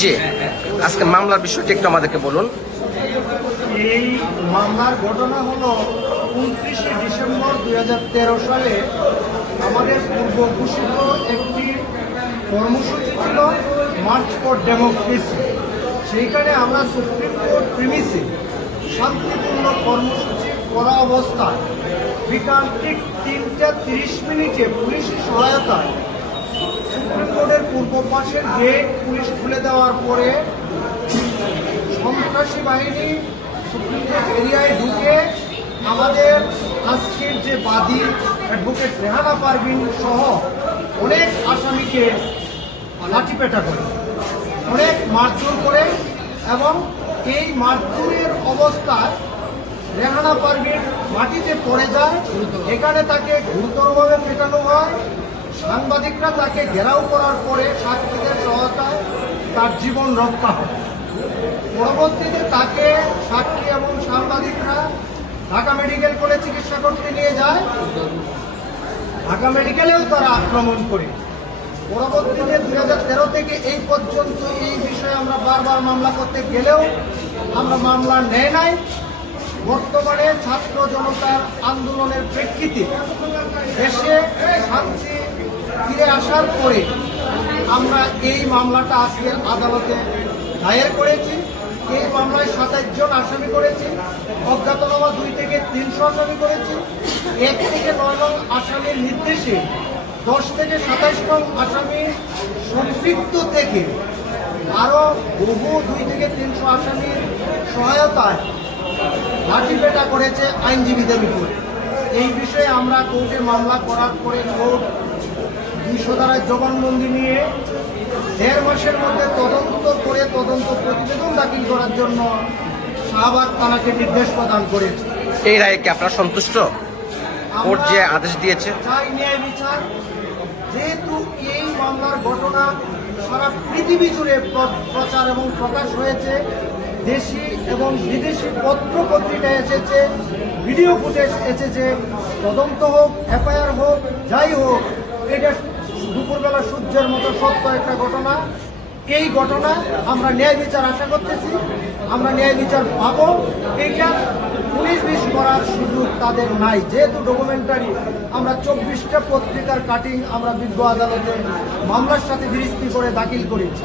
জি, আজকে মামলার বিষয়টি একটু আমাদেরকে বলুন। এই মামলার ঘটনা হলো 29শে ডিসেম্বর 2013 সালে আমাদের পূর্ব ঘোষিত একটি কর্মসূচি ছিল মার্চ ফর ডেমোক্রেসি। সেইখানে আমরা সুপ্রিম কোর্ট প্রিমিসে শান্তিপূর্ণ কর্মসূচি করা অবস্থায় বিকাল ঠিক 3:30 পুলিশি সহায়তায় সুপ্রিম কোর্টের পূর্ব পাশের গেট পুলিশ খুলে দেওয়ার পরে সন্ত্রাসী বাহিনী সুপ্রিম কোর্ট এরিয়ায় ঢুকে আমাদের আজকের যে বাদী অ্যাডভোকেট রেহানা পারভিন সহ অনেক আসামিকে লাঠিপেটা করে, অনেক মারধর করে এবং এই মারধরের অবস্থায় রেহানা পারভিন মাটিতে পড়ে যায়। এখানে তাকে গুরুতরভাবে পেটানো হয়। সাংবাদিকরা তাকে ঘেরাও করার পরে সাক্ষীদের সহায়তায় তার জীবন রক্ষা হয়। পরবর্তীতে তাকে সাক্ষী এবং সাংবাদিকরা ঢাকা মেডিকেল কলেজ চিকিৎসা করতে নিয়ে যায়। ঢাকা মেডিকেলেও তারা আক্রমণ করে। পরবর্তীতে 2013 থেকে এই পর্যন্ত এই বিষয়ে আমরা বারবার মামলা করতে গেলেও আমরা মামলা নেয় নাই। বর্তমানে ছাত্র জনতার আন্দোলনের প্রেক্ষিতে দেশে শান্তি ফিরে আসার পরে আমরা এই মামলাটা আজকের আদালতে দায়ের করেছি। এই মামলায় 27 জন আসামি করেছি, অজ্ঞাতনামা 2 থেকে 300 আসামি করেছি। 1 থেকে 9 নং আসামির নির্দেশে 10 থেকে 27 নং আসামি সম্পৃক্ত থেকে আরও বহু 2 থেকে 300 আসামির সহায়তায় লাঠিপেটা করেছে আইনজীবীদের উপর। এই বিষয়ে আমরা কোর্টে মামলা করার পরে কোর্ট 200 ধারায় জবানবন্দি নিয়ে 1.5 মাসের মধ্যে তদন্ত করে তদন্ত প্রতিবেদন দাখিল করার জন্য শাহবাগ থানাকে নির্দেশ প্রদান করেছে। এই রায়ে কি আপনারা সন্তুষ্ট? কোর্ট যে আদেশ দিয়েছে চাই ন্যায় বিচার। যেহেতু এই মামলার ঘটনা সারা পৃথিবী জুড়ে প্রচার এবং প্রকাশ হয়েছে, দেশি এবং বিদেশি পত্র পত্রিকায় এসেছে, ভিডিও ফুটেজ এসেছে, তদন্ত হোক, এফআইআর হোক, যাই হোক, এটা দুপুরবেলা সূর্যের মতো সত্য একটা ঘটনা। এই ঘটনা আমরা ন্যায় বিচার আশা করতেছি, আমরা ন্যায় বিচার পাবো। এইটা 19-20 করার সুযোগ তাদের নাই। যেহেতু ডকুমেন্টারি আমরা 24টা পত্রিকার কাটিং আমরা বিজ্ঞ আদালতে মামলার সাথে বিরিস্তি করে দাখিল করেছি।